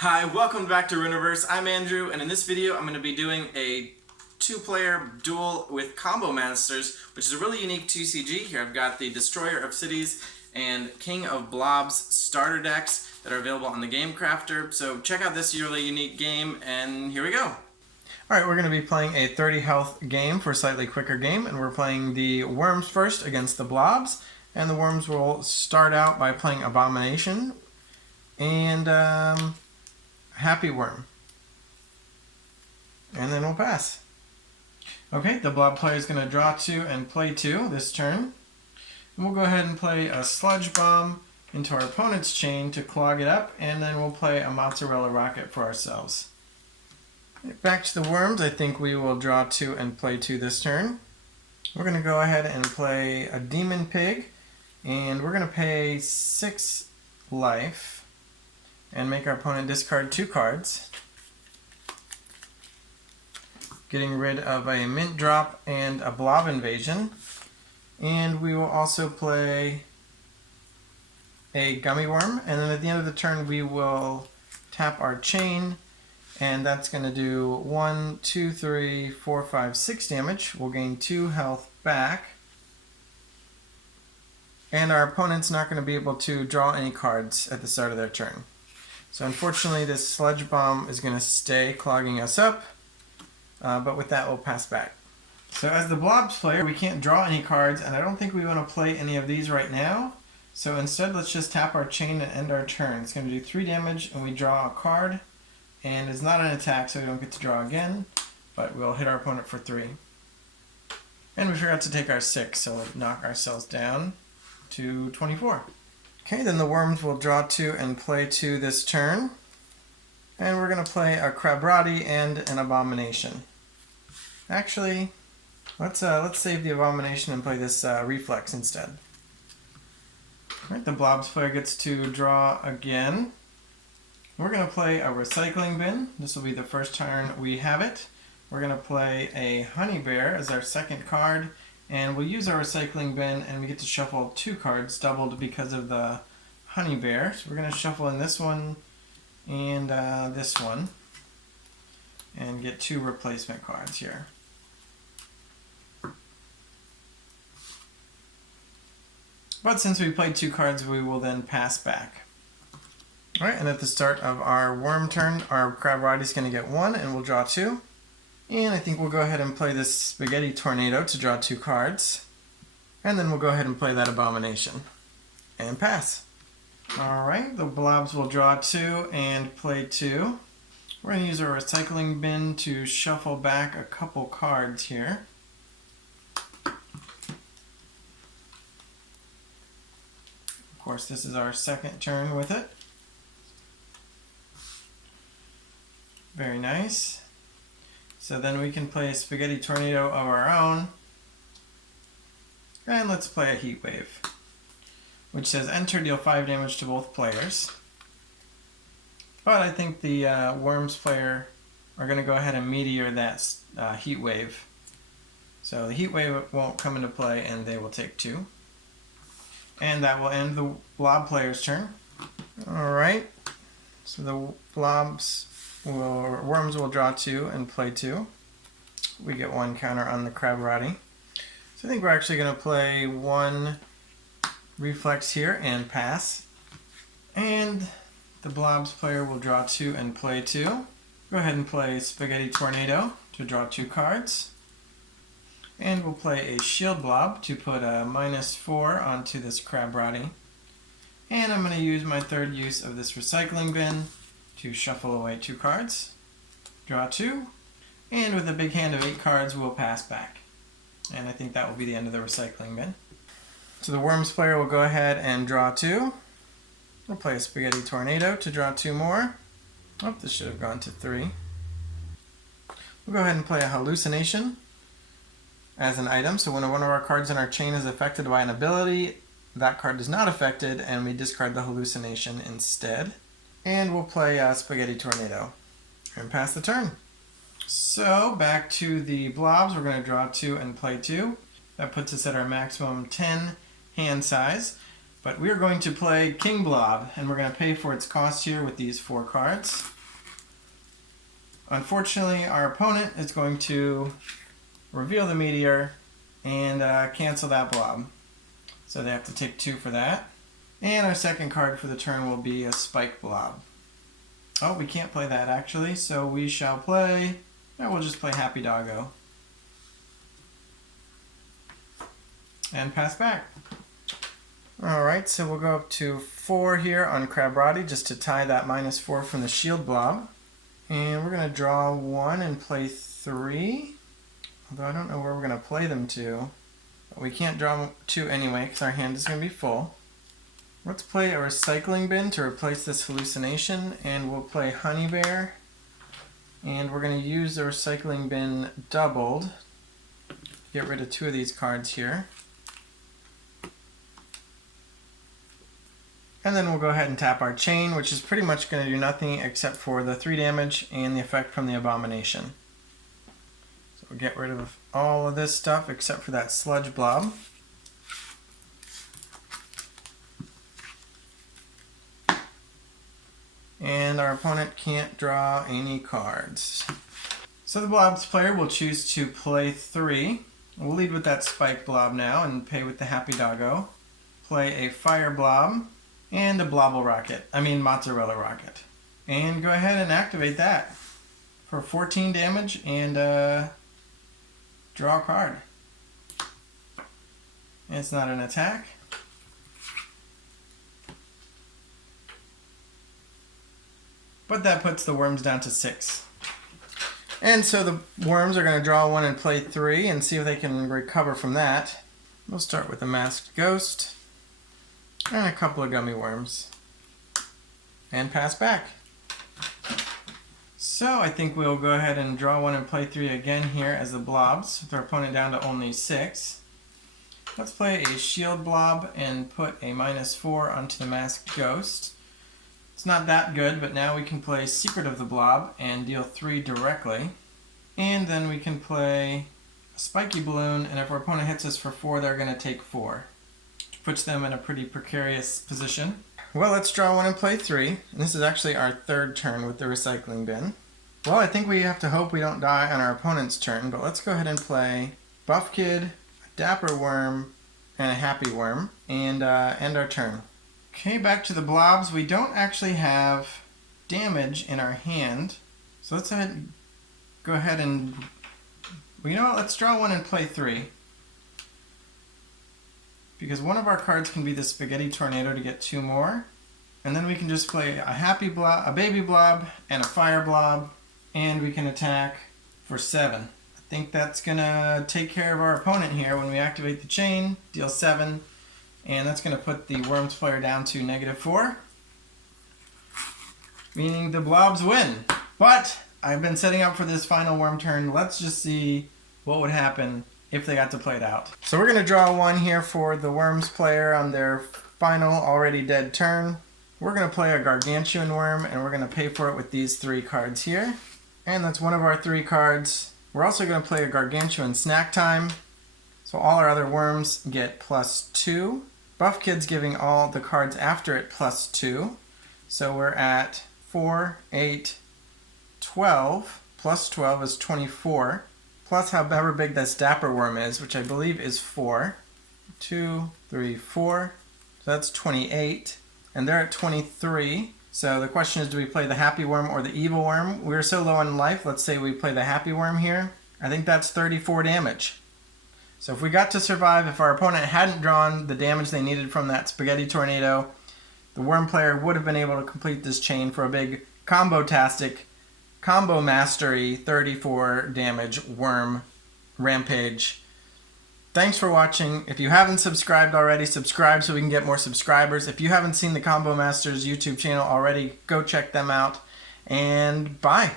Hi, welcome back to Runiverse. I'm Andrew, and in this video I'm going to be doing a two-player duel with Combo Masters, which is a really unique TCG. Here I've got the Destroyer of Cities and King of Blobs starter decks that are available on the Game Crafter. So check out this really unique game, and here we go. Alright, we're going to be playing a 30 health game for a slightly quicker game, and we're playing the Worms first against the Blobs. And the Worms will start out by playing Abomination and Happy Worm. And then we'll pass. Okay, the Blob player is going to draw 2 and play 2 this turn. And we'll go ahead and play a Sludge Bomb into our opponent's chain to clog it up, and then we'll play a Mozzarella Rocket for ourselves. Back to the Worms, I think we will draw 2 and play 2 this turn. We're going to go ahead and play a Demon Pig, and we're going to pay 6 life and make our opponent discard 2 cards, getting rid of a Mint Drop and a Blob Invasion. And we will also play a Gummy Worm, and then at the end of the turn we will tap our chain, and that's going to do 1, 2, 3, 4, 5, 6 damage. We'll gain 2 health back, and our opponent's not going to be able to draw any cards at the start of their turn. So unfortunately this Sludge Bomb is going to stay clogging us up, but with that we'll pass back. So as the Blobs player, we can't draw any cards, and I don't think we want to play any of these right now. So instead let's just tap our chain and end our turn. It's going to do 3 damage, and we draw a card, and it's not an attack so we don't get to draw again, but we'll hit our opponent for 3. And we forgot to take our 6, so we'll knock ourselves down to 24. Okay, then the Worms will draw 2 and play 2 this turn. And we're going to play a Crabrati and an Abomination. Actually, let's save the Abomination and play this Reflex instead. All right, the Blobs player gets to draw again. We're going to play a Recycling Bin. This will be the first turn we have it. We're going to play a Honey Bear as our second card. And we'll use our Recycling Bin, and we get to shuffle 2 cards, doubled because of the Honey Bear. So we're going to shuffle in this one and this one, and get 2 replacement cards here. But since we played 2 cards, we will then pass back. Alright, and at the start of our Worm turn, our Crabrati is going to get 1, and we'll draw 2. And I think we'll go ahead and play this Spaghetti Tornado to draw 2 cards. And then we'll go ahead and play that Abomination. And pass. Alright, the Blobs will draw 2 and play 2. We're going to use our Recycling Bin to shuffle back a couple cards here. Of course, this is our second turn with it. Very nice. So then we can play a Spaghetti Tornado of our own. And let's play a Heat Wave, which says enter, deal 5 damage to both players. But I think the Worms player are going to go ahead and meteor that Heat Wave. So the Heat Wave won't come into play, and they will take 2. And that will end the Blob player's turn. Alright, so the Worms will draw 2 and play 2. We get 1 counter on the Crabrati. So I think we're actually going to play 1 Reflex here and pass. And the Blobs player will draw 2 and play 2. Go ahead and play Spaghetti Tornado to draw 2 cards. And we'll play a Shield Blob to put a -4 onto this Crabrati. And I'm going to use my third use of this Recycling Bin to shuffle away 2 cards, draw 2, and with a big hand of 8 cards we'll pass back. And I think that will be the end of the Recycling Bin. So the Worms player will go ahead and draw 2. We'll play a Spaghetti Tornado to draw 2 more. Oh, this should have gone to 3. We'll go ahead and play a Hallucination as an item. So when one of our cards in our chain is affected by an ability, that card is not affected, and we discard the Hallucination instead. And we'll play Spaghetti Tornado and pass the turn. So back to the Blobs, we're going to draw 2 and play 2. That puts us at our maximum 10 hand size. But we are going to play King Blob, and we're going to pay for its cost here with these 4 cards. Unfortunately, our opponent is going to reveal the meteor and cancel that blob. So they have to take 2 for that. And our second card for the turn will be a spike blob. Oh, we can't play that actually, so we shall play... No, we'll just play Happy Doggo. And pass back. Alright, so we'll go up to 4 here on Crabrati just to tie that -4 from the shield blob. And we're going to draw 1 and play 3. Although I don't know where we're going to play them to. But we can't draw 2 anyway because our hand is going to be full. Let's play a recycling bin to replace this hallucination, and we'll play Honey Bear. And we're going to use the recycling bin doubled to get rid of 2 of these cards here. And then we'll go ahead and tap our chain, which is pretty much going to do nothing except for the 3 damage and the effect from the abomination. So we'll get rid of all of this stuff except for that sludge blob. And our opponent can't draw any cards. So the Blobs player will choose to play 3. We'll lead with that spike blob now and pay with the Happy Doggo. Play a fire blob and a mozzarella rocket. And go ahead and activate that for 14 damage and draw a card. It's not an attack. But that puts the worms down to 6. And so the worms are going to draw 1 and play 3 and see if they can recover from that. We'll start with a masked ghost and a couple of gummy worms. And pass back. So I think we'll go ahead and draw 1 and play 3 again here as the Blobs, with our opponent down to only 6. Let's play a shield blob and put a -4 onto the masked ghost. It's not that good, but now we can play Secret of the Blob and deal 3 directly. And then we can play a spiky balloon, and if our opponent hits us for 4, they're going to take 4. Which puts them in a pretty precarious position. Well, let's draw 1 and play 3. And this is actually our 3rd turn with the recycling bin. Well, I think we have to hope we don't die on our opponent's turn, but let's go ahead and play Buff Kid, a Dapper Worm, and a Happy Worm, and end our turn. Okay, back to the Blobs. We don't actually have damage in our hand. So let's go ahead and... Well, you know what? Let's draw 1 and play 3. Because one of our cards can be the Spaghetti Tornado to get 2 more. And then we can just play a Happy Blob, a Baby Blob, and a Fire Blob. And we can attack for 7. I think that's going to take care of our opponent here when we activate the chain, deal 7. And that's going to put the Worms player down to -4, meaning the Blobs win. But I've been setting up for this final worm turn. Let's just see what would happen if they got to play it out. So we're going to draw 1 here for the Worms player on their final already dead turn. We're going to play a Gargantuan Worm, and we're going to pay for it with these 3 cards here. And that's one of our 3 cards. We're also going to play a Gargantuan Snack Time. So all our other worms get +2. Buff Kid's giving all the cards after it +2. So we're at 4, 8, 12. Plus 12 is 24. Plus however big this Dapper Worm is, which I believe is 4. 2, 3, 4. So that's 28. And they're at 23. So the question is, do we play the Happy Worm or the Evil Worm? We're so low on life, let's say we play the Happy Worm here. I think that's 34 damage. So if we got to survive, if our opponent hadn't drawn the damage they needed from that Spaghetti Tornado, the Worm player would have been able to complete this chain for a big combo-tastic, combo mastery, 34 damage Worm Rampage. Thanks for watching. If you haven't subscribed already, subscribe so we can get more subscribers. If you haven't seen the Combo Masters YouTube channel already, go check them out. And bye.